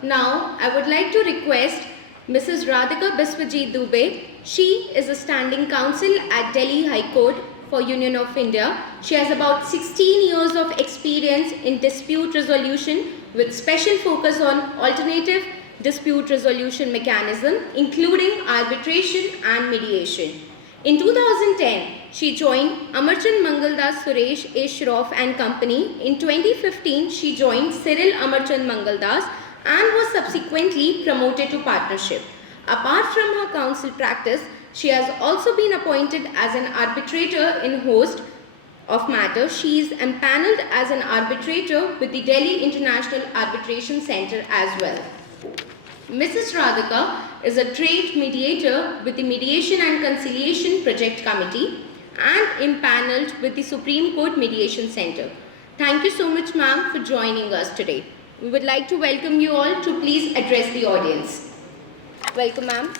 Now, I would like to request Mrs. Radhika Biswajit Dubey. She is a standing counsel at Delhi High Court for Union of India. She has about 16 years of experience in dispute resolution with special focus on alternative dispute resolution mechanism, including arbitration and mediation. In 2010, she joined Amarchand Mangaldas Suresh A. Shroff and Company. In 2015, she joined Cyril Amarchand Mangaldas and was subsequently promoted to partnership. Apart from her counsel practice, she has also been appointed as an arbitrator in host of matter. She is empaneled as an arbitrator with the Delhi International Arbitration Center as well. Mrs. Radhika is a trade mediator with the Mediation and Conciliation Project Committee and empaneled with the Supreme Court Mediation Center. Thank you so much, ma'am, for joining us today. We would like to welcome you all to please address the audience. Welcome, ma'am.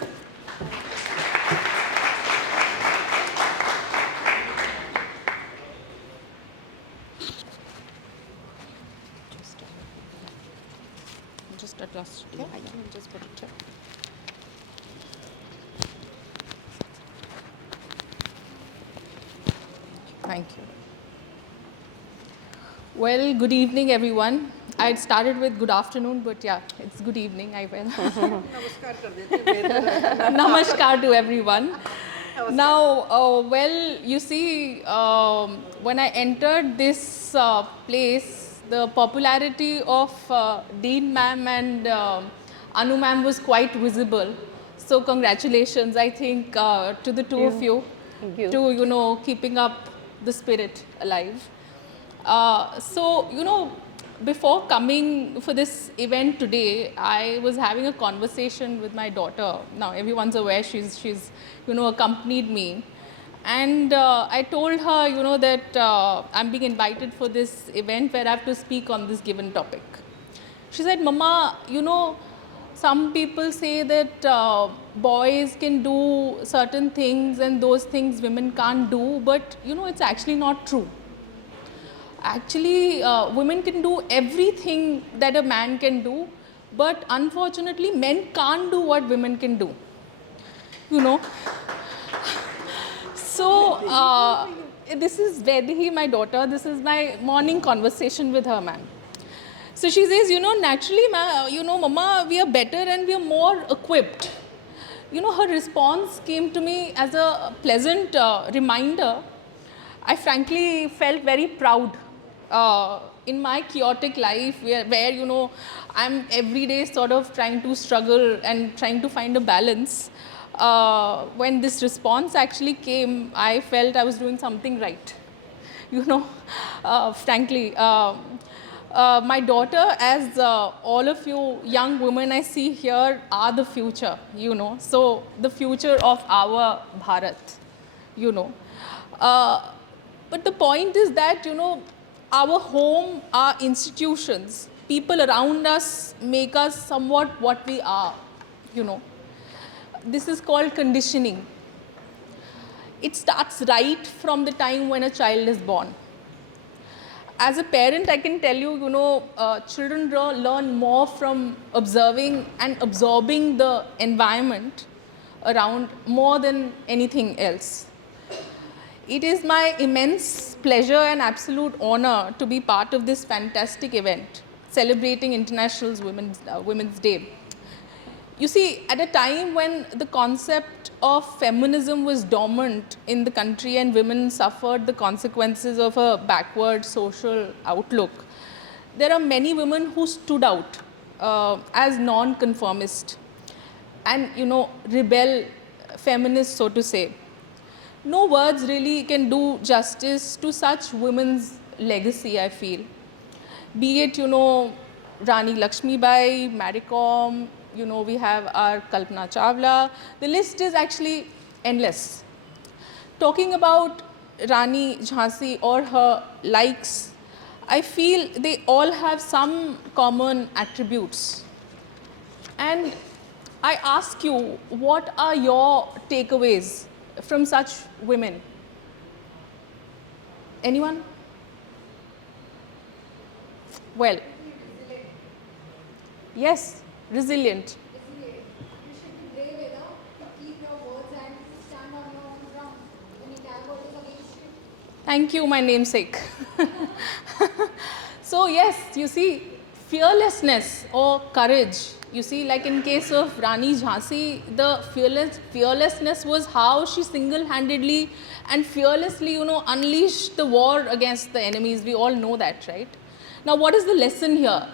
Just adjust. Yeah, I can just put it here. Thank you. Well, good evening, everyone. I had started with good afternoon, but yeah, it's good evening. I will. Namaskar to everyone. Now, well, you see, when I entered this place, the popularity of Dean ma'am and Anu ma'am was quite visible. So congratulations, I think, to the two of you, to keeping up the spirit alive. So before coming for this event today, I was having a conversation with my daughter. Now everyone's aware she's accompanied me, and I told her that I'm being invited for this event where I have to speak on this given topic. She said, "Mama, some people say that boys can do certain things and those things women can't do, but it's actually not true. Actually, women can do everything that a man can do, but unfortunately, men can't do what women can do. So, this is Vedhi, my daughter. This is my morning conversation with her, ma'am. So she says, naturally, Mama, we are better and we are more equipped. Her response came to me as a pleasant reminder. I frankly felt very proud in my chaotic life where I'm every day sort of trying to struggle and trying to find a balance. When this response actually came, I felt I was doing something right. Frankly, my daughter, as all of you young women I see here, are the future, so the future of our Bharat, But the point is that, our home, our institutions, people around us make us somewhat what we are, This is called conditioning. It starts right from the time when a child is born. As a parent, I can tell you, children learn more from observing and absorbing the environment around more than anything else. It is my immense pleasure and absolute honor to be part of this fantastic event celebrating International Women's Day. You see, at a time when the concept of feminism was dormant in the country and women suffered the consequences of a backward social outlook, there are many women who stood out as non-conformist and, rebel feminists, so to say. No words really can do justice to such women's legacy, I feel. Be it, Rani Lakshmibai, Mary Kom, we have our Kalpana Chawla. The list is actually endless. Talking about Rani Jhansi or her likes, I feel they all have some common attributes. And I ask you, what are your takeaways from such women? Anyone? Well, yes, resilient. Resilient. You should be brave enough to keep your words and stand on your own ground when the entire world is against you. Thank you, my namesake. So yes, you see, fearlessness or courage. You see, like in case of Rani Jhansi, the fearlessness was how she single-handedly and fearlessly, unleashed the war against the enemies. We all know that, right? Now, what is the lesson here?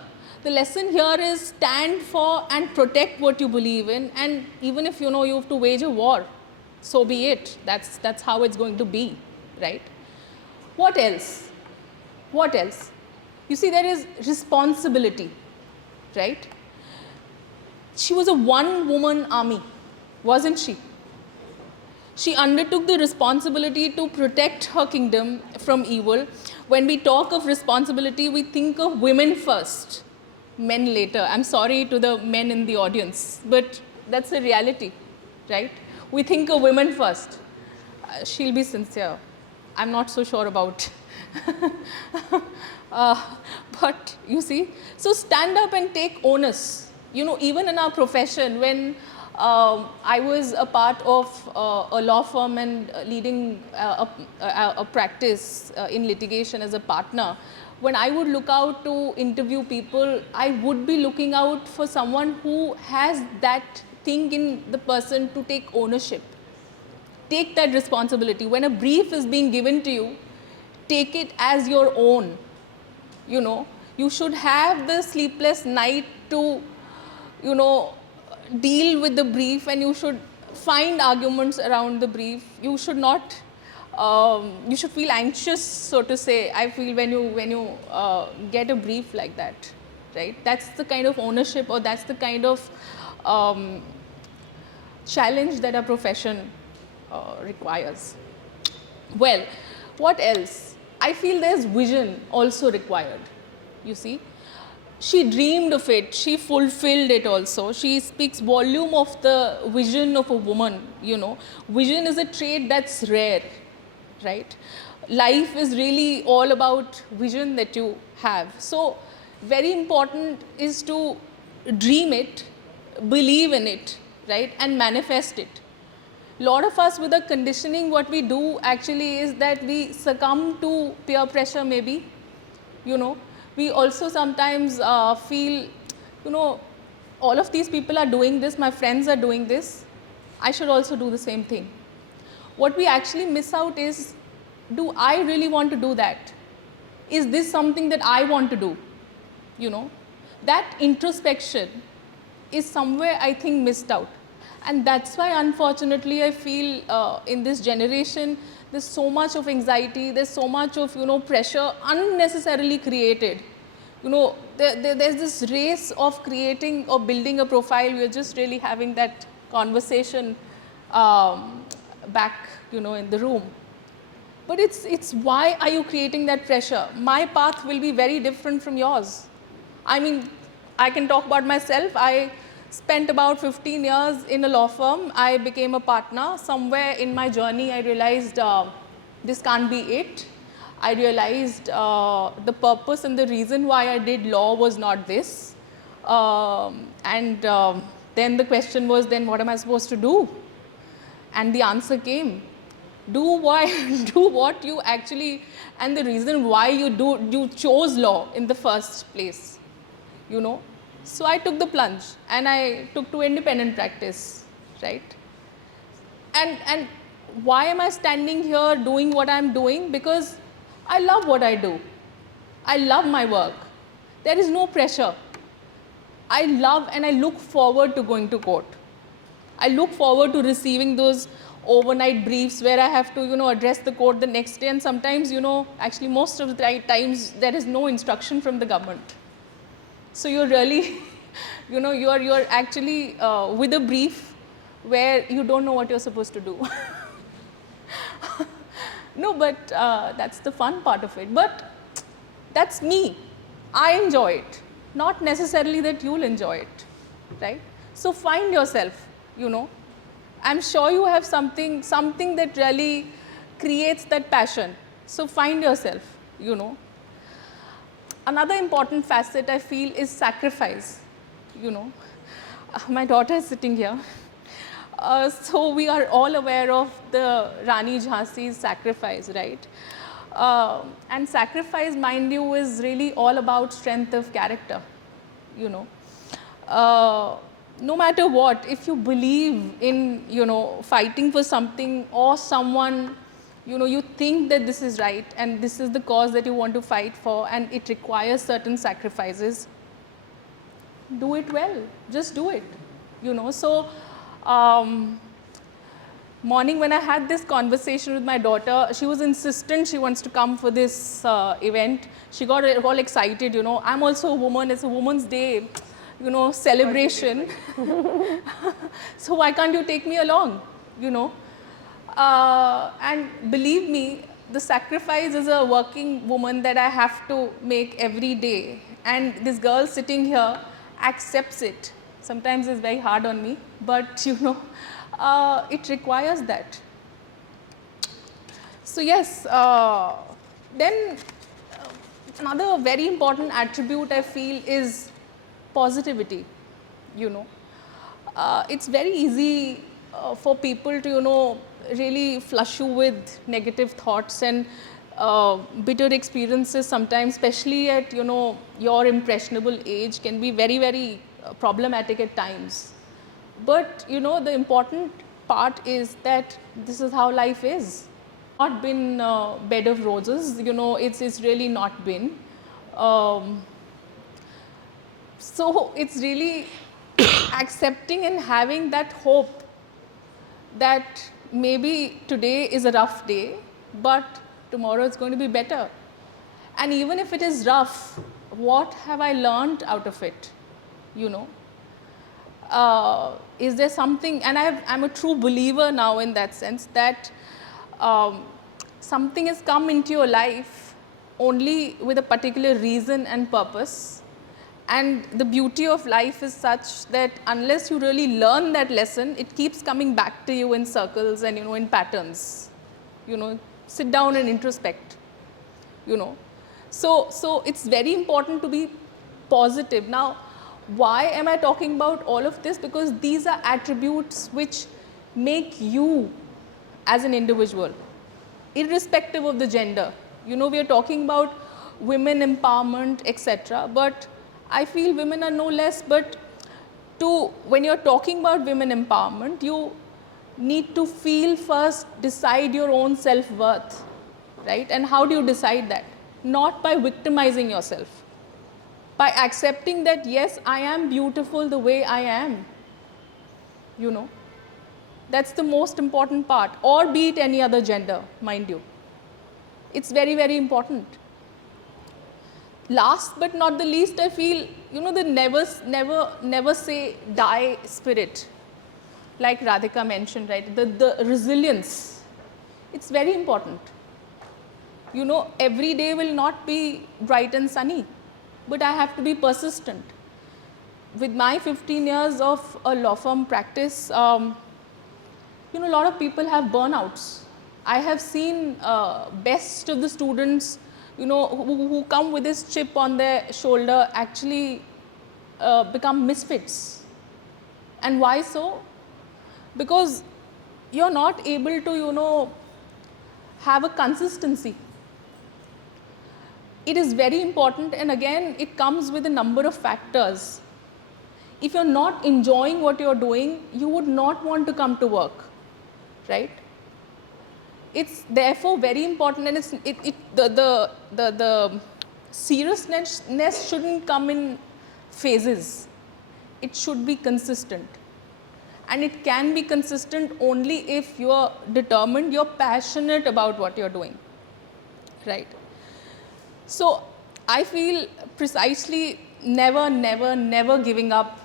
The lesson here is stand for and protect what you believe in, and even if you have to wage a war, so be it. That's how it's going to be, right? What else? What else? You see, there is responsibility, right? She was a one-woman army, wasn't she? She undertook the responsibility to protect her kingdom from evil. When we talk of responsibility, we think of women first, men later. I'm sorry to the men in the audience, but that's the reality, right? We think of women first. She'll be sincere. I'm not so sure about. But you see, so stand up and take onus. Even in our profession, when I was a part of a law firm and leading a practice in litigation as a partner, when I would look out to interview people, I would be looking out for someone who has that thing in the person to take ownership. Take that responsibility. When a brief is being given to you, take it as your own. You should have the sleepless night to, deal with the brief, and you should find arguments around the brief. You should not, you should feel anxious, so to say, I feel, when you get a brief like that, right? That's the kind of ownership, or that's the kind of challenge that our profession requires. Well, what else? I feel there's vision also required, you see. She dreamed of it, she fulfilled it also. She speaks volume of the vision of a woman, Vision is a trait that's rare, right? Life is really all about vision that you have. So, very important is to dream it, believe in it, right, and manifest it. Lot of us with the conditioning, what we do actually is that we succumb to peer pressure maybe, We also sometimes feel, all of these people are doing this, my friends are doing this, I should also do the same thing. What we actually miss out is, do I really want to do that? Is this something that I want to do? That introspection is somewhere, I think, missed out. And that's why, unfortunately, I feel in this generation, there's so much of anxiety, there's so much of, pressure unnecessarily created. There's this race of creating or building a profile. We're just really having that conversation back, in the room. But it's why are you creating that pressure? My path will be very different from yours. I mean, I can talk about myself. I spent about 15 years in a law firm. I became a partner. Somewhere in my journey, I realized this can't be it. I realized the purpose and the reason why I did law was not this. Then the question was, then what am I supposed to do? And the answer came. Do what you actually, and the reason why you chose law in the first place, So I took the plunge and I took to independent practice, right? And why am I standing here doing what I'm doing? Because I love what I do. I love my work. There is no pressure. I love and I look forward to going to court. I look forward to receiving those overnight briefs where I have to, address the court the next day. And sometimes, actually most of the times there is no instruction from the government. So you're really, you're actually with a brief where you don't know what you're supposed to do. No, but that's the fun part of it. But that's me. I enjoy it. Not necessarily that you'll enjoy it, right? So find yourself, I'm sure you have something that really creates that passion. So find yourself, Another important facet I feel is sacrifice, My daughter is sitting here. So we are all aware of the Rani Jhansi's sacrifice, right? And sacrifice, mind you, is really all about strength of character, No matter what, if you believe in, fighting for something or someone, you think that this is right and this is the cause that you want to fight for and it requires certain sacrifices, do it well. Just do it, So, morning when I had this conversation with my daughter, she was insistent she wants to come for this event. She got all excited, I'm also a woman, it's a Women's Day, celebration. So why can't you take me along, And believe me, the sacrifice as a working woman that I have to make every day. And this girl sitting here accepts it. Sometimes it's very hard on me, but it requires that. So yes, then another very important attribute I feel is positivity, It's very easy for people to, really flush you with negative thoughts and bitter experiences sometimes, especially at, your impressionable age, can be very, very problematic at times. But, the important part is that this is how life is. Not been bed of roses, it's really not been. So it's really accepting and having that hope that maybe today is a rough day, but tomorrow is going to be better. And even if it is rough, what have I learned out of it? Is there something, and I'm a true believer now in that sense, that something has come into your life only with a particular reason and purpose. And the beauty of life is such that unless you really learn that lesson, it keeps coming back to you in circles and, in patterns. Sit down and introspect, So it's very important to be positive. Now, why am I talking about all of this? Because these are attributes which make you as an individual, irrespective of the gender. We are talking about women empowerment, etc. But I feel women are no less, but when you're talking about women empowerment, you need to feel first, decide your own self-worth, right? And how do you decide that? Not by victimizing yourself, by accepting that, yes, I am beautiful the way I am, That's the most important part, or be it any other gender, mind you. It's very, very important. Last but not the least, I feel, the never say die spirit, like Radhika mentioned, right? The resilience, it's very important. Every day will not be bright and sunny, but I have to be persistent. With my 15 years of a law firm practice, a lot of people have burnouts. I have seen best of the students, who come with this chip on their shoulder actually become misfits. And why so? Because you're not able to, have a consistency. It is very important, and again, it comes with a number of factors. if you're not enjoying what you're doing, you would not want to come to work, right? It's therefore very important, and the seriousness shouldn't come in phases. It should be consistent, and it can be consistent only if you're determined, you're passionate about what you're doing, right? So I feel precisely never giving up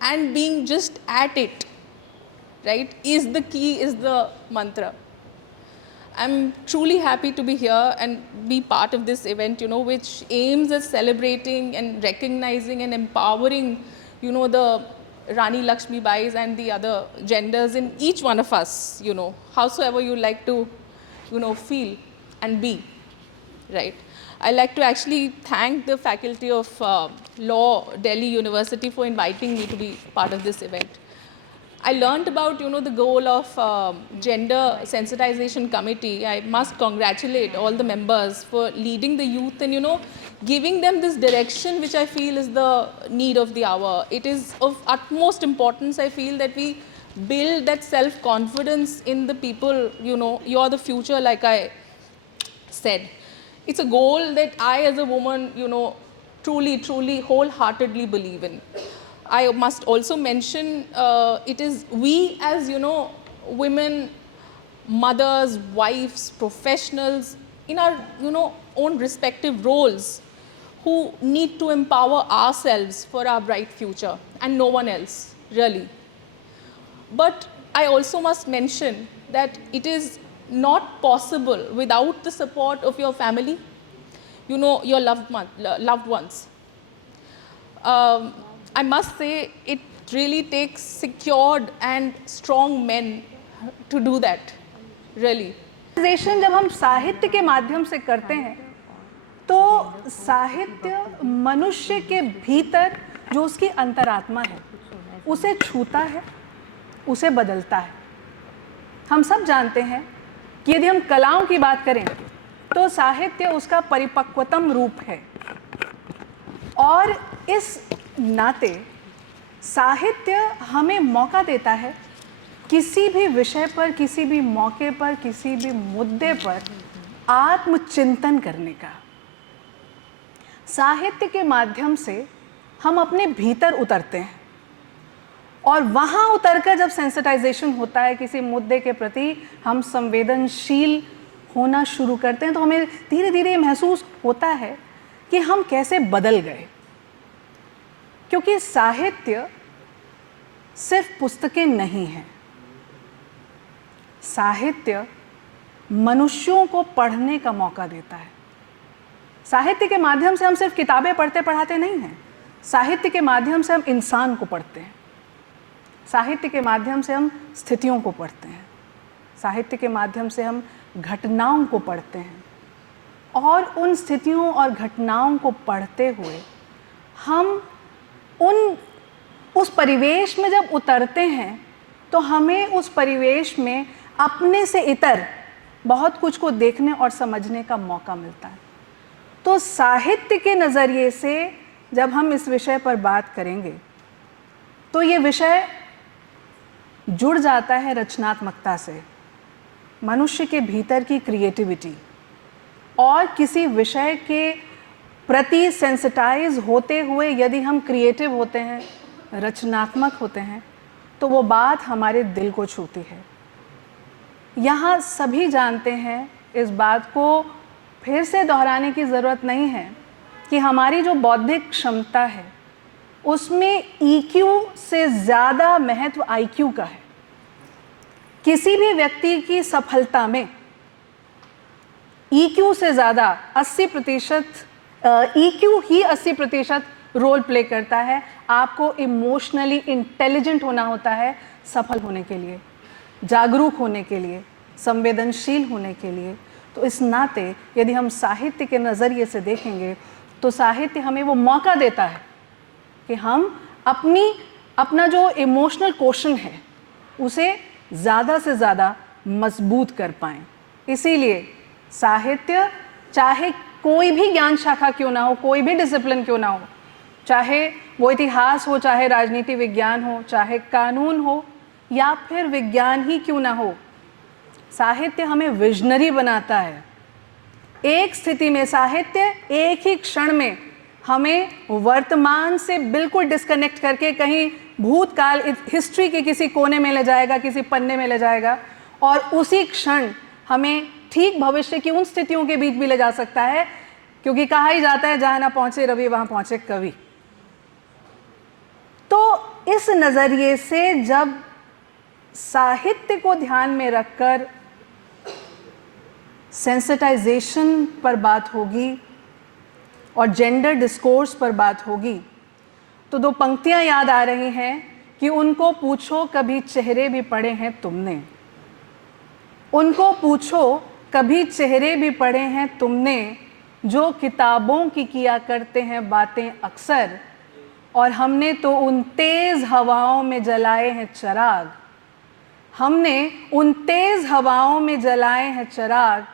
and being just at it, right, is the key, is the mantra. I'm truly happy to be here and be part of this event, which aims at celebrating and recognizing and empowering, the Rani Lakshmi Bais and the other genders in each one of us, howsoever you like to, feel and be, right? I'd like to actually thank the Faculty of Law, Delhi University, for inviting me to be part of this event. I learned about, the goal of Gender Sensitization Committee. I must congratulate all the members for leading the youth and, giving them this direction, which I feel is the need of the hour. It is of utmost importance, I feel, that we build that self-confidence in the people, you're the future, like I said. It's a goal that I, as a woman, truly, wholeheartedly believe in. I must also mention, it is we as, women, mothers, wives, professionals, in our, own respective roles, who need to empower ourselves for our bright future, and no one else, really. But I also must mention that it is not possible without the support of your family, your loved ones. I must say it really takes secured and strong men to do that, really. जब हम साहित्य के माध्यम से करते हैं तो साहित्य मनुष्य के भीतर जो उसकी अंतरात्मा है उसे छूता है, उसे बदलता है। हम सब जानते हैं कि यदि हम कलाओं की बात करें तो साहित्य उसका परिपक्वतम रूप है, और इस नाते साहित्य हमें मौका देता है किसी भी विषय पर, किसी भी मौके पर, किसी भी मुद्दे पर आत्मचिंतन करने का। साहित्य के माध्यम से हम अपने भीतर उतरते हैं, और वहाँ उतरकर जब सेंसिटाइजेशन होता है किसी मुद्दे के प्रति, हम संवेदनशील होना शुरू करते हैं, तो हमें धीरे धीरे महसूस होता है कि हम कैसे बदल गए। क्योंकि साहित्य सिर्फ पुस्तकें नहीं हैं, साहित्य मनुष्यों को पढ़ने का मौका देता है। साहित्य के माध्यम से हम सिर्फ किताबें पढ़ते पढ़ाते नहीं हैं, साहित्य के माध्यम से हम इंसान को पढ़ते हैं, साहित्य के माध्यम से हम स्थितियों को पढ़ते हैं, साहित्य के माध्यम से हम घटनाओं को पढ़ते हैं, और उन स्थितियों और घटनाओं को पढ़ते हुए हम उस परिवेश में जब उतरते हैं तो हमें उस परिवेश में अपने से इतर बहुत कुछ को देखने और समझने का मौका मिलता है। तो साहित्य के नज़रिए से जब हम इस विषय पर बात करेंगे तो ये विषय जुड़ जाता है रचनात्मकता से, मनुष्य के भीतर की क्रिएटिविटी, और किसी विषय के प्रति सेंसिटाइज होते हुए यदि हम क्रिएटिव होते हैं, रचनात्मक होते हैं, तो वो बात हमारे दिल को छूती है। यहाँ सभी जानते हैं, इस बात को फिर से दोहराने की ज़रूरत नहीं है कि हमारी जो बौद्धिक क्षमता है उसमें EQ से ज़्यादा महत्व IQ का है। किसी भी व्यक्ति की सफलता में EQ से ज़्यादा 80% EQ ही 80% रोल प्ले करता है। आपको इमोशनली इंटेलिजेंट होना होता है सफल होने के लिए, जागरूक होने के लिए, संवेदनशील होने के लिए। तो इस नाते यदि हम साहित्य के नज़रिए से देखेंगे तो साहित्य हमें वो मौका देता है कि हम अपना जो इमोशनल क्वेश्चन है उसे ज़्यादा से ज़्यादा मजबूत कर पाएँ। इसीलिए साहित्य, चाहे कोई भी ज्ञान शाखा क्यों ना हो, कोई भी डिसिप्लिन क्यों ना हो, चाहे वो इतिहास हो, चाहे राजनीति विज्ञान हो, चाहे कानून हो, या फिर विज्ञान ही क्यों ना हो, साहित्य हमें विजनरी बनाता है। एक स्थिति में साहित्य एक ही क्षण में हमें वर्तमान से बिल्कुल डिस्कनेक्ट करके कहीं भूतकाल, हिस्ट्री के किसी कोने में ले जाएगा, किसी पन्ने में ले जाएगा, और उसी क्षण हमें ठीक भविष्य की उन स्थितियों के बीच भी ले जा सकता है, क्योंकि कहा ही जाता है जहां ना पहुंचे रवि वहां पहुंचे कवि। तो इस नज़रिए से जब साहित्य को ध्यान में रखकर सेंसिटाइजेशन पर बात होगी और जेंडर डिस्कोर्स पर बात होगी, तो दो पंक्तियां याद आ रही हैं कि उनको पूछो कभी चेहरे भी पढ़े हैं तुमने, उनको पूछो कभी चेहरे भी पढ़े हैं तुमने, जो किताबों की किया करते हैं बातें अक्सर, और हमने तो उन तेज़ हवाओं में जलाए हैं चिराग, हमने उन तेज़ हवाओं में जलाए हैं चिराग,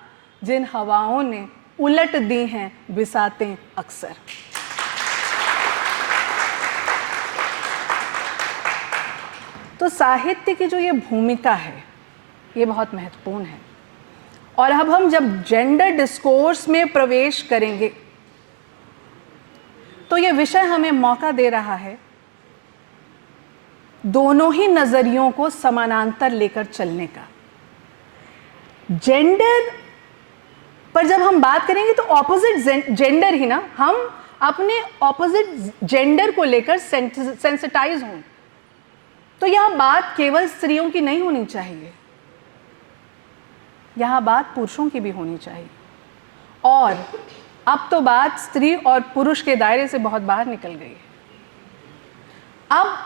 जिन हवाओं ने उलट दी हैं बिसातें अक्सर। तो साहित्य की जो ये भूमिका है ये बहुत महत्वपूर्ण है। और अब हम जब जेंडर डिस्कोर्स में प्रवेश करेंगे तो ये विषय हमें मौका दे रहा है दोनों ही नजरियों को समानांतर लेकर चलने का। जेंडर पर जब हम बात करेंगे तो ऑपोजिट जेंडर ही ना, हम अपने ऑपोजिट जेंडर को लेकर सेंसिटाइज हों, तो यह बात केवल स्त्रियों की नहीं होनी चाहिए, यह बात पुरुषों की भी होनी चाहिए। और अब तो बात स्त्री और पुरुष के दायरे से बहुत बाहर निकल गई है। अब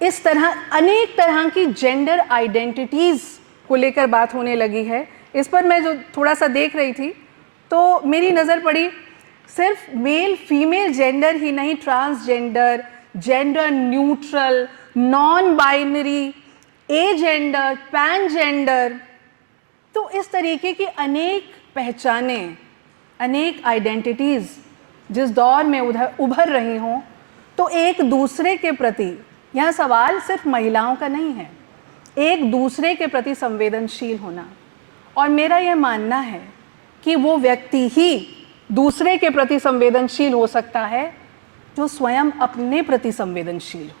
इस तरह अनेक तरह की जेंडर आइडेंटिटीज़ को लेकर बात होने लगी है। इस पर मैं जो थोड़ा सा देख रही थी तो मेरी नज़र पड़ी, सिर्फ मेल फीमेल जेंडर ही नहीं, transgender, gender neutral, non binary, agender, pangender, तो इस तरीके की अनेक पहचानें, अनेक आइडेंटिटीज़ जिस दौर में उभर रही हों, तो एक दूसरे के प्रति, यह सवाल सिर्फ महिलाओं का नहीं है, एक दूसरे के प्रति संवेदनशील होना। और मेरा यह मानना है कि वो व्यक्ति ही दूसरे के प्रति संवेदनशील हो सकता है जो स्वयं अपने प्रति संवेदनशील हो।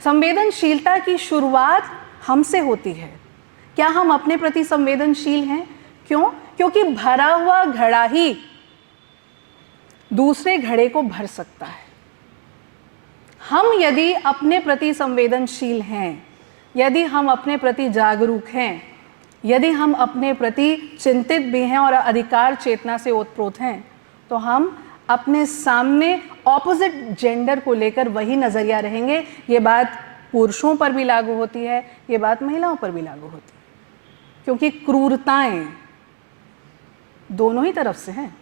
संवेदनशीलता की शुरुआत हमसे होती है। क्या हम अपने प्रति संवेदनशील हैं? क्यों? क्योंकि भरा हुआ घड़ा ही दूसरे घड़े को भर सकता है। हम यदि अपने प्रति संवेदनशील हैं, यदि हम अपने प्रति जागरूक हैं, यदि हम अपने प्रति चिंतित भी हैं और अधिकार चेतना से ओतप्रोत हैं, तो हम अपने सामने ऑपोजिट जेंडर को लेकर वही नज़रिया रहेंगे। ये बात पुरुषों पर भी लागू होती है, ये बात महिलाओं पर भी लागू होती है, क्योंकि क्रूरताएं दोनों ही तरफ से हैं।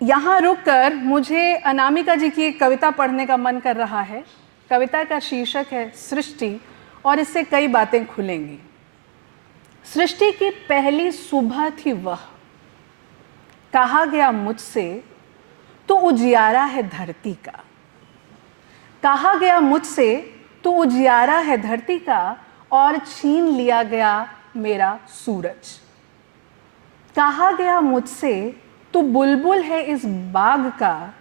यहाँ रुककर मुझे अनामिका जी की एक कविता पढ़ने का मन कर रहा है। कविता का शीर्षक है सृष्टि, और इससे कई बातें खुलेंगी। सृष्टि की पहली सुबह थी वह, कहा गया मुझसे तो उजियारा है धरती का, कहा गया मुझसे तो उजियारा है धरती का, और छीन लिया गया मेरा सूरज। कहा गया मुझसे तू बुलबुल है इस बाग का,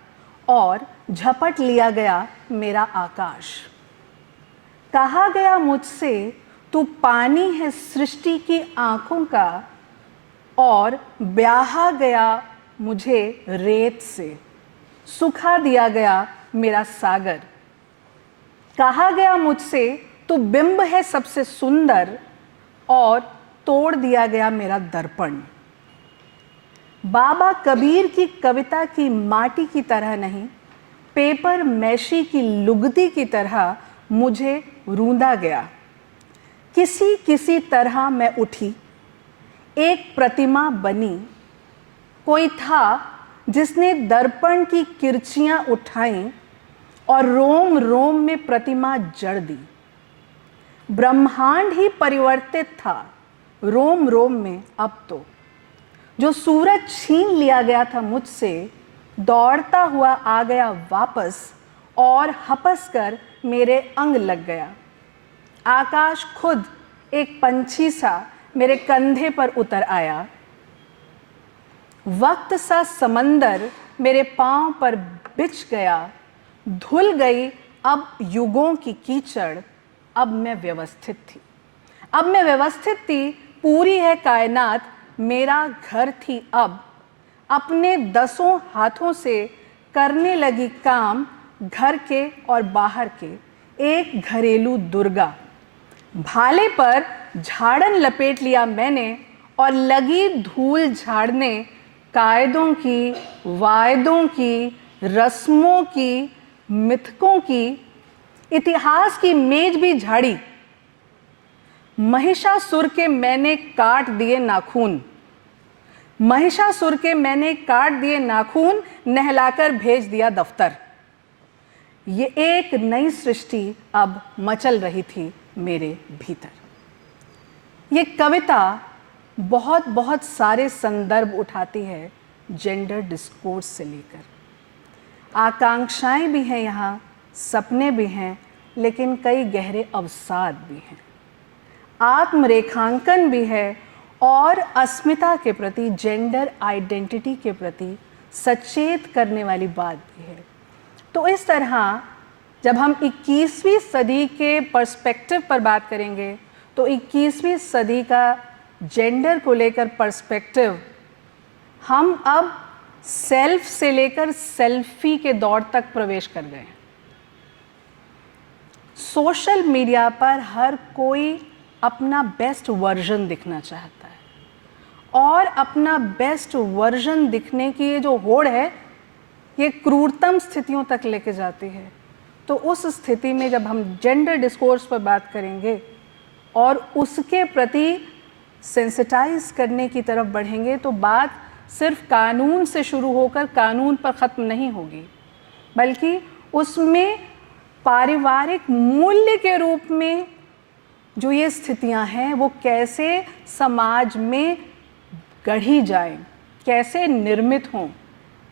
और झपट लिया गया मेरा आकाश। कहा गया मुझसे तू पानी है सृष्टि की आंखों का, और ब्याहा गया मुझे रेत से, सुखा दिया गया मेरा सागर। कहा गया मुझसे तू बिंब है सबसे सुंदर, और तोड़ दिया गया मेरा दर्पण। बाबा कबीर की कविता की माटी की तरह नहीं, पेपर मैशी की लुगदी की तरह मुझे रूंधा गया। किसी किसी तरह मैं उठी, एक प्रतिमा बनी। कोई था जिसने दर्पण की किरचियां उठाईं और रोम रोम में प्रतिमा जड़ दी। ब्रह्मांड ही परिवर्तित था रोम रोम में अब तो। जो सूरज छीन लिया गया था मुझसे, दौड़ता हुआ आ गया वापस और हपस कर मेरे अंग लग गया। आकाश खुद एक पंछी सा मेरे कंधे पर उतर आया। वक्त सा समंदर मेरे पांव पर बिछ गया। धुल गई अब युगों की कीचड़, अब मैं व्यवस्थित थी। अब मैं व्यवस्थित थी, पूरी है कायनात मेरा घर थी अब। अपने 10 हाथों से करने लगी काम, घर के और बाहर के, एक घरेलू दुर्गा। भाले पर झाड़न लपेट लिया मैंने और लगी धूल झाड़ने कायदों की, वायदों की, रस्मों की, मिथकों की। इतिहास की मेज भी झाड़ी। महिषासुर के मैंने काट दिए नाखून। महिषासुर के मैंने काट दिए नाखून, नहलाकर भेज दिया दफ्तर। ये एक नई सृष्टि अब मचल रही थी मेरे भीतर। ये कविता बहुत बहुत सारे संदर्भ उठाती है जेंडर डिस्कोर्स से लेकर। आकांक्षाएं भी हैं यहाँ, सपने भी हैं, लेकिन कई गहरे अवसाद भी हैं। आत्मरेखांकन भी है और अस्मिता के प्रति, जेंडर आइडेंटिटी के प्रति सचेत करने वाली बात भी है। तो इस तरह जब हम 21वीं सदी के पर्सपेक्टिव पर बात करेंगे तो 21वीं सदी का जेंडर को लेकर पर्सपेक्टिव हम अब सेल्फ से लेकर सेल्फी के दौर तक प्रवेश कर गए हैं। सोशल मीडिया पर हर कोई अपना बेस्ट वर्जन दिखना चाहता है और अपना बेस्ट वर्जन दिखने की ये जो होड़ है, ये क्रूरतम स्थितियों तक लेके जाती है। तो उस स्थिति में जब हम जेंडर डिस्कोर्स पर बात करेंगे और उसके प्रति सेंसिटाइज करने की तरफ बढ़ेंगे तो बात सिर्फ कानून से शुरू होकर कानून पर ख़त्म नहीं होगी, बल्कि उसमें पारिवारिक मूल्य के रूप में जो ये स्थितियां हैं वो कैसे समाज में गढ़ी जाएं, कैसे निर्मित हों।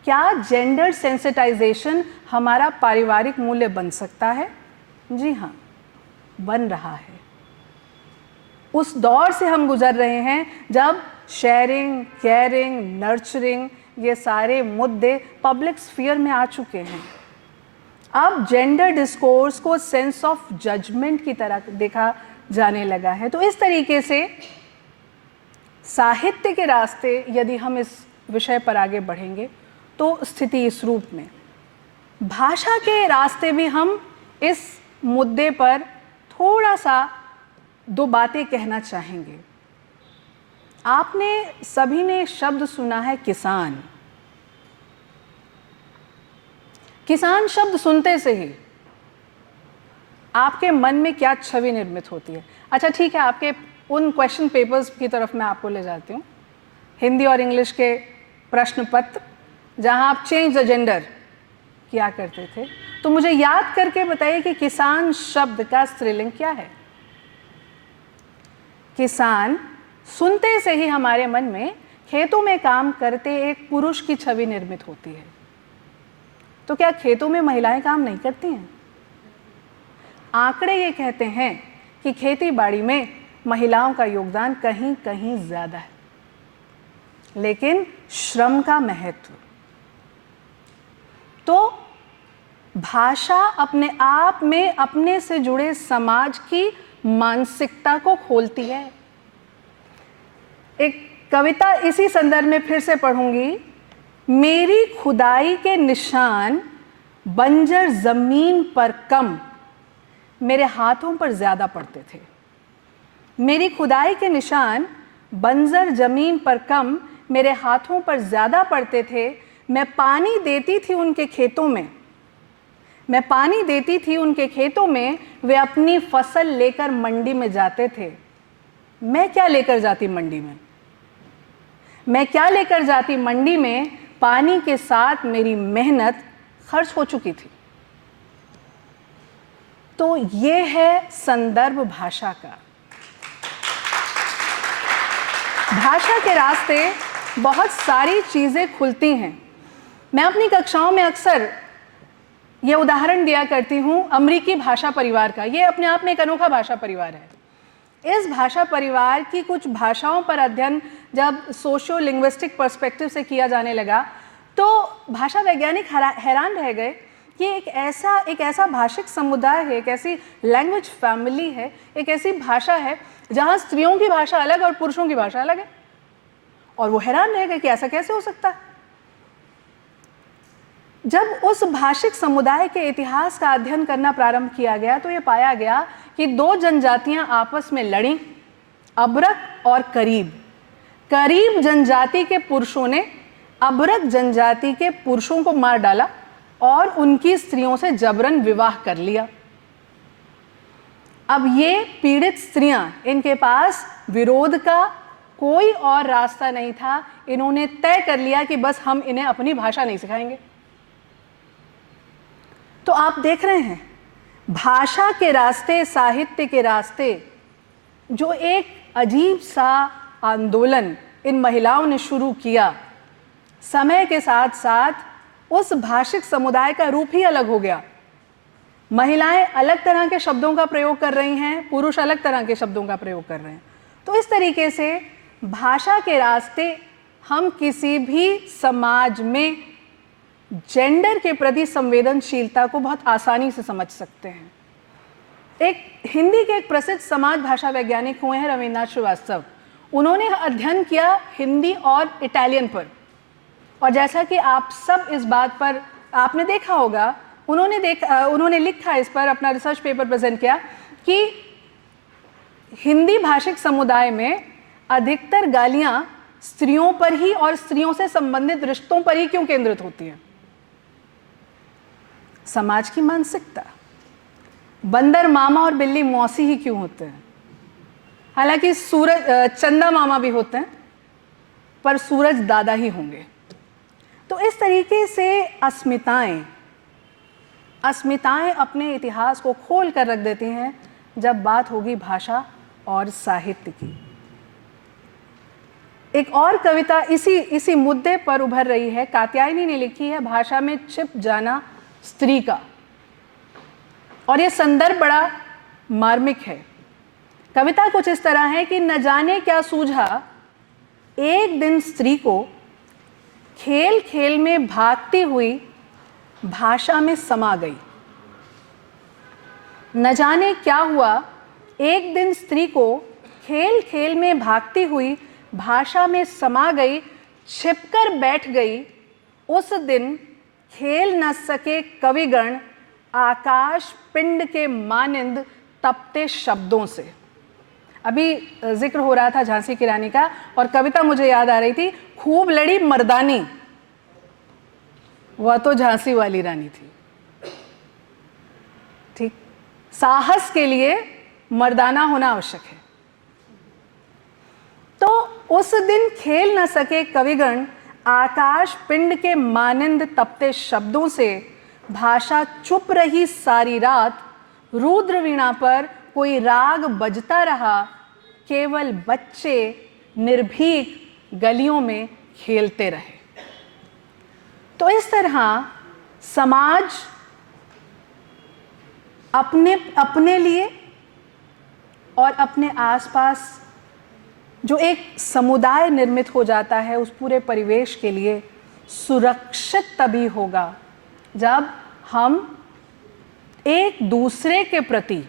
क्या जेंडर सेंसिटाइजेशन हमारा पारिवारिक मूल्य बन सकता है? जी हाँ, बन रहा है। उस दौर से हम गुजर रहे हैं जब शेयरिंग, केयरिंग, नर्चरिंग ये सारे मुद्दे पब्लिक स्फीयर में आ चुके हैं। अब जेंडर डिस्कोर्स को सेंस ऑफ जजमेंट की तरह देखा जाने लगा है। तो इस तरीके से साहित्य के रास्ते यदि हम इस विषय पर आगे बढ़ेंगे तो स्थिति इस रूप में, भाषा के रास्ते भी हम इस मुद्दे पर थोड़ा सा 2 बातें कहना चाहेंगे। आपने सभी ने शब्द सुना है किसान। किसान शब्द सुनते से ही आपके मन में क्या छवि निर्मित होती है? अच्छा ठीक है, आपके उन क्वेश्चन पेपर्स की तरफ मैं आपको ले जाती हूँ, हिंदी और इंग्लिश के प्रश्न पत्र, जहाँ आप चेंज द जेंडर किया करते थे। तो मुझे याद करके बताइए कि किसान शब्द का स्त्रीलिंग क्या है? किसान सुनते से ही हमारे मन में खेतों में काम करते एक पुरुष की छवि निर्मित होती है। तो क्या खेतों में महिलाएं काम नहीं करती हैं? आंकड़े ये कहते हैं कि खेती बाड़ी में महिलाओं का योगदान कहीं कहीं ज़्यादा है, लेकिन श्रम का महत्व। तो भाषा अपने आप में अपने से जुड़े समाज की मानसिकता को खोलती है। एक कविता इसी संदर्भ में फिर से पढ़ूंगी। मेरी खुदाई के निशान बंजर जमीन पर कम, मेरे हाथों पर ज्यादा पड़ते थे। मेरी खुदाई के निशान बंजर जमीन पर कम, मेरे हाथों पर ज्यादा पड़ते थे। मैं पानी देती थी उनके खेतों में, मैं पानी देती थी उनके खेतों में, वे अपनी फसल लेकर मंडी में जाते थे। मैं क्या लेकर जाती मंडी में? मैं क्या लेकर जाती मंडी में? पानी के साथ मेरी मेहनत खर्च हो चुकी थी। तो ये है संदर्भ भाषा का। भाषा के रास्ते बहुत सारी चीज़ें खुलती हैं। मैं अपनी कक्षाओं में अक्सर ये उदाहरण दिया करती हूँ अमेरिकी भाषा परिवार का। ये अपने आप में एक अनोखा भाषा परिवार है। इस भाषा परिवार की कुछ भाषाओं पर अध्ययन जब सोशियो लिंग्विस्टिक पर्सपेक्टिव से किया जाने लगा तो भाषा वैज्ञानिक हैरान रह गए कि एक ऐसा भाषिक समुदाय है, एक ऐसी लैंग्वेज फैमिली है, एक ऐसी भाषा है जहाँ स्त्रियों की भाषा अलग और पुरुषों की भाषा अलग है। और वो हैरान रह गए कि ऐसा कैसे हो सकता है। जब उस भाषिक समुदाय के इतिहास का अध्ययन करना प्रारंभ किया गया तो ये पाया गया कि दो जनजातियां आपस में लड़ी, अबरक और करीब। करीब जनजाति के पुरुषों ने अबरक जनजाति के पुरुषों को मार डाला और उनकी स्त्रियों से जबरन विवाह कर लिया। अब ये पीड़ित स्त्रियां, इनके पास विरोध का कोई और रास्ता नहीं था। इन्होंने तय कर लिया कि बस हम इन्हें अपनी भाषा नहीं सिखाएंगे। तो आप देख रहे हैं भाषा के रास्ते, साहित्य के रास्ते, जो एक अजीब सा आंदोलन इन महिलाओं ने शुरू किया, समय के साथ साथ उस भाषिक समुदाय का रूप ही अलग हो गया। महिलाएं अलग तरह के शब्दों का प्रयोग कर रही हैं, पुरुष अलग तरह के शब्दों का प्रयोग कर रहे हैं। तो इस तरीके से भाषा के रास्ते हम किसी भी समाज में जेंडर के प्रति संवेदनशीलता को बहुत आसानी से समझ सकते हैं। एक हिंदी के एक प्रसिद्ध समाज भाषा वैज्ञानिक हुए हैं रविन्द्रनाथ श्रीवास्तव। उन्होंने अध्ययन किया हिंदी और इटालियन पर, और जैसा कि आप सब इस बात पर आपने देखा होगा, उन्होंने लिखा, इस पर अपना रिसर्च पेपर प्रेजेंट किया कि हिंदी भाषिक समुदाय में अधिकतर गालियां स्त्रियों पर ही और स्त्रियों से संबंधित रिश्तों पर ही क्यों केंद्रित होती हैं। समाज की मानसिकता, बंदर मामा और बिल्ली मौसी ही क्यों होते हैं। हालांकि चंदा मामा भी होते हैं, पर सूरज दादा ही होंगे। तो इस तरीके से अस्मिताएं अपने इतिहास को खोल कर रख देती हैं जब बात होगी भाषा और साहित्य की। एक और कविता इसी मुद्दे पर उभर रही है, कात्यायनी ने लिखी है, भाषा में छिप जाना स्त्री का, और ये संदर्भ बड़ा मार्मिक है। कविता कुछ इस तरह है कि न जाने क्या सूझा एक दिन स्त्री को, खेल खेल में भागती हुई भाषा में समा गई। न जाने क्या हुआ एक दिन स्त्री को, खेल खेल में भागती हुई भाषा में समा गई, छिपकर बैठ गई। उस दिन खेल न सके कविगण, आकाश पिंड के मानिंद तपते शब्दों से। अभी जिक्र हो रहा था झांसी की रानी का, और कविता मुझे याद आ रही थी, खूब लड़ी मर्दानी, वह तो झांसी वाली रानी थी। ठीक, साहस के लिए मर्दाना होना आवश्यक है। तो उस दिन खेल न सके कविगण, आकाश पिंड के मानिंद तपते शब्दों से, भाषा चुप रही सारी रात, रुद्र वीणा पर कोई राग बजता रहा, केवल बच्चे निर्भीक गलियों में खेलते रहे। तो इस तरह समाज अपने लिए और अपने आसपास जो एक समुदाय निर्मित हो जाता है, उस पूरे परिवेश के लिए सुरक्षित तभी होगा जब हम एक दूसरे के प्रति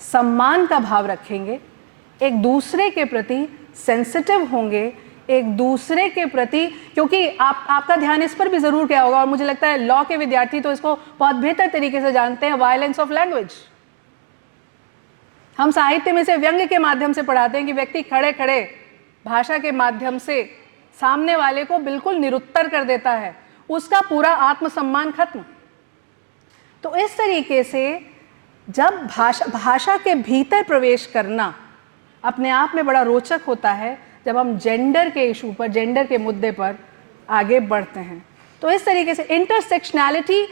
सम्मान का भाव रखेंगे, एक दूसरे के प्रति सेंसिटिव होंगे, एक दूसरे के प्रति, क्योंकि आपका ध्यान इस पर भी जरूर गया होगा, और मुझे लगता है लॉ के विद्यार्थी तो इसको बहुत बेहतर तरीके से जानते हैं, वायलेंस ऑफ लैंग्वेज। हम साहित्य में से व्यंग्य के माध्यम से पढ़ाते हैं कि व्यक्ति खड़े खड़े भाषा के माध्यम से सामने वाले को बिल्कुल निरुत्तर कर देता है, उसका पूरा आत्मसम्मान खत्म। तो इस तरीके से जब भाषा के भीतर प्रवेश करना अपने आप में बड़ा रोचक होता है, जब हम जेंडर के इशू पर, जेंडर के मुद्दे पर आगे बढ़ते हैं। तो इस तरीके से इंटरसेक्शनैलिटी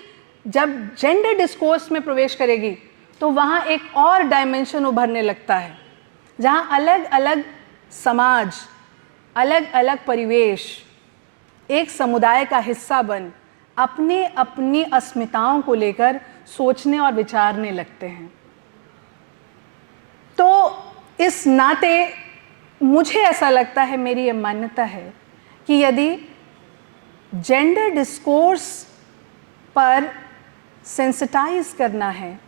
जब जेंडर डिस्कोर्स में प्रवेश करेगी तो वहाँ एक और डायमेंशन उभरने लगता है, जहाँ अलग अलग समाज अलग अलग परिवेश एक समुदाय का हिस्सा बन अपनी अपनी अस्मिताओं को लेकर सोचने और विचारने लगते हैं। तो इस नाते मुझे ऐसा लगता है, मेरी ये मान्यता है कि यदि जेंडर डिस्कोर्स पर सेंसिटाइज करना है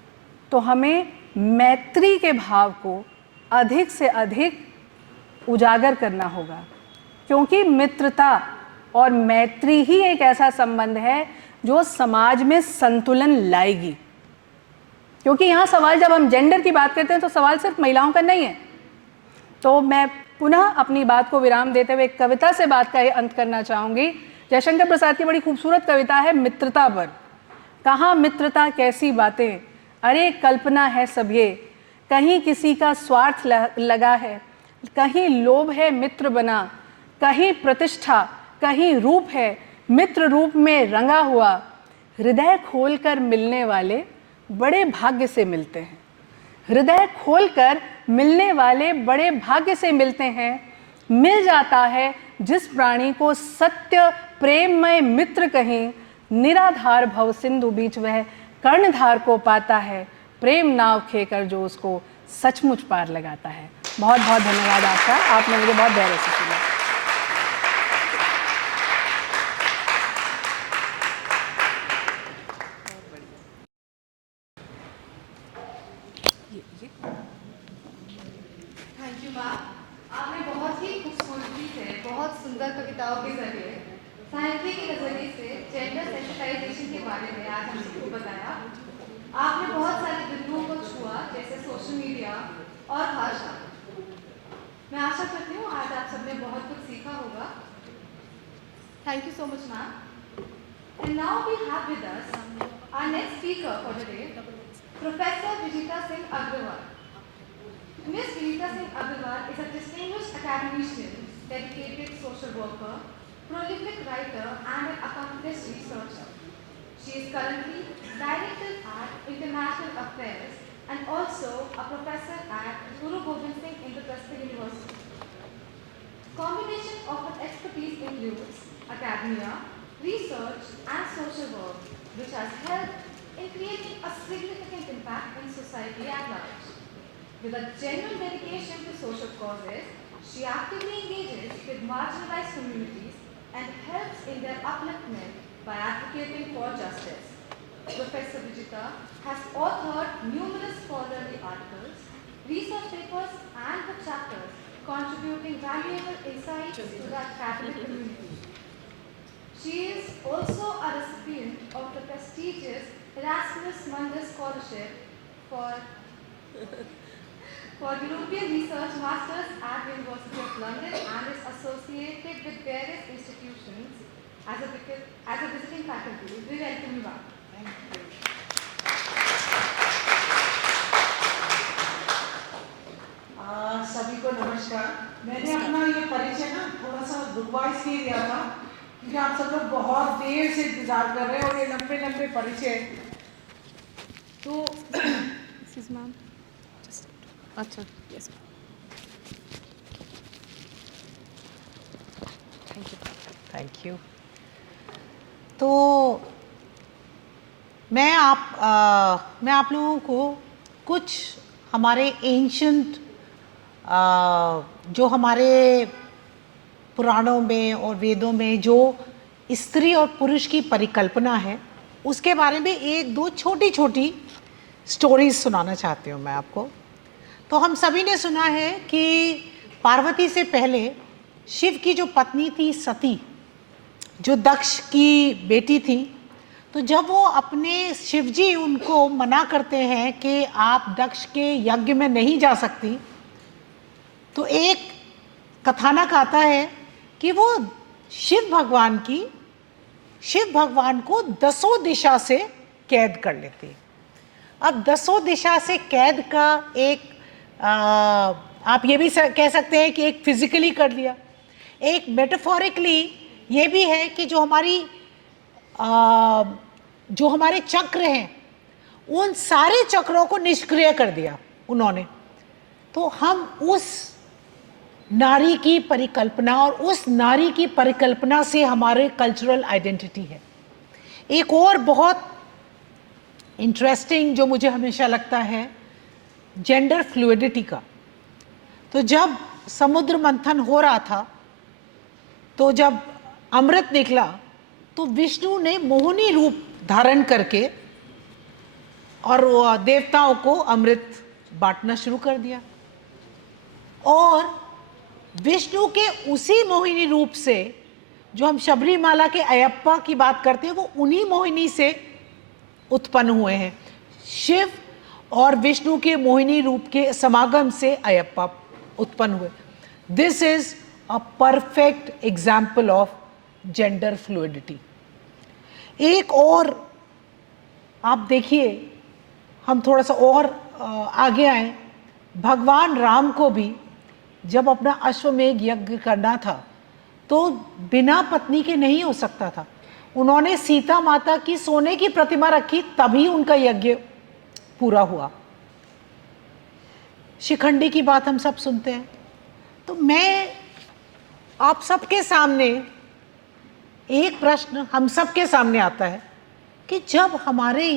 तो हमें मैत्री के भाव को अधिक से अधिक उजागर करना होगा, क्योंकि मित्रता और मैत्री ही एक ऐसा संबंध है जो समाज में संतुलन लाएगी। क्योंकि यहाँ सवाल, जब हम जेंडर की बात करते हैं तो सवाल सिर्फ महिलाओं का नहीं है। तो मैं पुनः अपनी बात को विराम देते हुए एक कविता से बात का अंत करना चाहूँगी। जयशंकर प्रसाद की बड़ी खूबसूरत कविता है मित्रता पर। कहाँ मित्रता कैसी बातें, अरे कल्पना है सब ये, कहीं किसी का स्वार्थ लगा है, कहीं लोभ है मित्र बना, कहीं प्रतिष्ठा कहीं रूप है मित्र रूप में रंगा हुआ, हृदय खोलकर मिलने वाले बड़े भाग्य से मिलते हैं। हृदय खोलकर मिलने वाले बड़े भाग्य से मिलते हैं। मिल जाता है जिस प्राणी को सत्य प्रेममय मित्र कहीं, निराधार भव सिंधु बीच वह कर्णधार को पाता है, प्रेम नाव खेकर जो उसको सचमुच पार लगाता है। बहुत बहुत धन्यवाद आपका, आपने मुझे बहुत धैर्य से सुना। थैंक यू मैम, आपने बहुत ही खूबसूरती से, बहुत सुंदर कविताओं के जरिए साहित्य के नजरिए से जेंडर सेंसिटाइजेशन के बारे में आज हम सबको बताया। आपने बहुत सारे बिंदुओं को छुआ, जैसे सोशल मीडिया और भाषा। मैं आशा करती हूँ आज आप सबने बहुत कुछ सीखा होगा। Thank you so much ma'am. And now we have with us our next speaker for the day, professor Vijita Singh Agrawal. Ms. Vinita Singh Agarwal is a distinguished academician, dedicated social worker, prolific writer, and an accomplished researcher. She is currently Director at International Affairs and also a professor at Guru Gobind Singh Indraprastha University. Combination of her expertise includes academia, research, and social work, which has helped in creating a significant impact in society at large. With a genuine dedication to social causes, she actively engages with marginalized communities and helps in their upliftment by advocating for justice. Professor Vijita has authored numerous scholarly articles, research papers, and book chapters, contributing valuable insights to the academic community. She is also a recipient of the prestigious Erasmus Mundus Scholarship for European Research Masters at University of London and is associated with various institutions as a visiting faculty. We welcome you back. Thank you. सभी को नमस्कार। मैंने अपना ये परिचय ना थोड़ा सा दुखवा इसलिए दिया था क्योंकि आप सब लोग बहुत देर से इंतजार कर रहे हैं और ये लंबे लंबे परिचय। तो मैम अच्छा, यस, थैंक यू। तो मैं आप लोगों को कुछ हमारे एंशंट जो हमारे पुराणों में और वेदों में जो स्त्री और पुरुष की परिकल्पना है उसके बारे में एक दो छोटी छोटी स्टोरीज सुनाना चाहती हूँ मैं आपको। तो हम सभी ने सुना है कि पार्वती से पहले शिव की जो पत्नी थी सती, जो दक्ष की बेटी थी, तो जब वो अपने शिवजी उनको मना करते हैं कि आप दक्ष के यज्ञ में नहीं जा सकती, तो एक कथानक आता है कि वो शिव भगवान को 10 दिशा से कैद कर लेती। अब 10 दिशा से कैद का एक आप ये भी कह सकते हैं कि एक फिजिकली कर लिया, एक मेटाफोरिकली ये भी है कि जो हमारे चक्र हैं उन सारे चक्रों को निष्क्रिय कर दिया उन्होंने। तो हम उस नारी की परिकल्पना और उस नारी की परिकल्पना से हमारे कल्चरल आइडेंटिटी है। एक और बहुत इंटरेस्टिंग जो मुझे हमेशा लगता है, जेंडर फ्लूइडिटी का। तो जब समुद्र मंथन हो रहा था, तो जब अमृत निकला, तो विष्णु ने मोहिनी रूप धारण करके और वो देवताओं को अमृत बांटना शुरू कर दिया। और विष्णु के उसी मोहिनी रूप से जो हम शबरीमाला के अयप्पा की बात करते हैं, वो उन्हीं मोहिनी से उत्पन्न हुए हैं। शिव और विष्णु के मोहिनी रूप के समागम से अयप्पा उत्पन्न हुए। This is a perfect example of gender fluidity. एक और आप देखिए, हम थोड़ा सा और आगे आए, भगवान राम को भी जब अपना अश्वमेध यज्ञ करना था तो बिना पत्नी के नहीं हो सकता था। उन्होंने सीता माता की सोने की प्रतिमा रखी, तभी उनका यज्ञ पूरा हुआ। शिखंडी की बात हम सब सुनते हैं। तो मैं आप सबके सामने एक प्रश्न हम सबके सामने आता है कि जब हमारे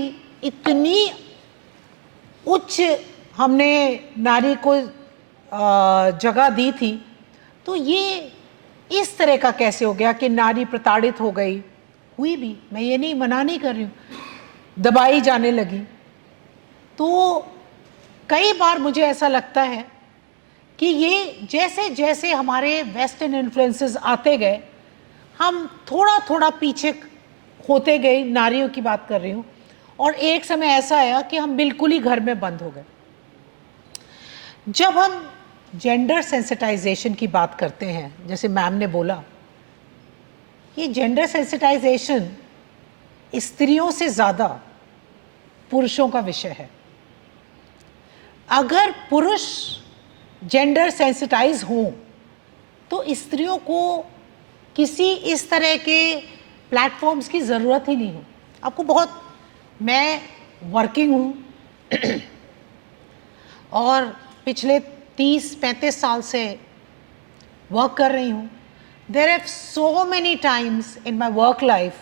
इतनी उच्च हमने नारी को जगह दी थी, तो ये इस तरह का कैसे हो गया कि नारी प्रताड़ित हो गई? हुई भी, मैं ये नहीं मना नहीं कर रही हूँ, दबाई जाने लगी। तो कई बार मुझे ऐसा लगता है कि ये जैसे जैसे हमारे वेस्टर्न इन्फ्लुएंसेस आते गए, हम थोड़ा थोड़ा पीछे होते गए। नारियों की बात कर रही हूँ। और एक समय ऐसा आया कि हम बिल्कुल ही घर में बंद हो गए। जब हम जेंडर सेंसिटाइजेशन की बात करते हैं, जैसे मैम ने बोला, ये जेंडर सेंसिटाइजेशन स्त्रियों से ज़्यादा पुरुषों का विषय है। अगर पुरुष जेंडर सेंसिटाइज हों तो स्त्रियों को किसी इस तरह के प्लेटफॉर्म्स की ज़रूरत ही नहीं है। आपको बहुत, मैं वर्किंग हूँ और पिछले 30-35 साल से वर्क कर रही हूँ। There have so many times in my work life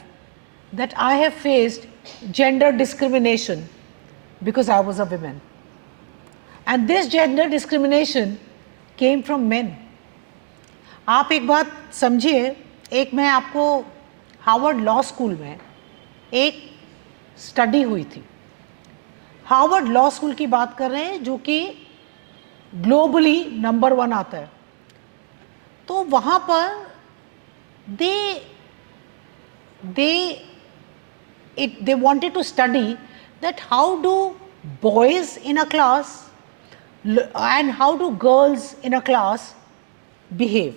that I have faced gender discrimination because I was a women, and this gender discrimination came from men. आप एक बात समझिए, एक मैं आपको हार्वर्ड लॉ स्कूल में एक स्टडी हुई थी। हार्वर्ड लॉ स्कूल की बात कर रहे हैं, जो कि ग्लोबली नंबर 1 आता है। तो वहाँ पर they wanted to study that how do boys in a class and how do girls in a class behave.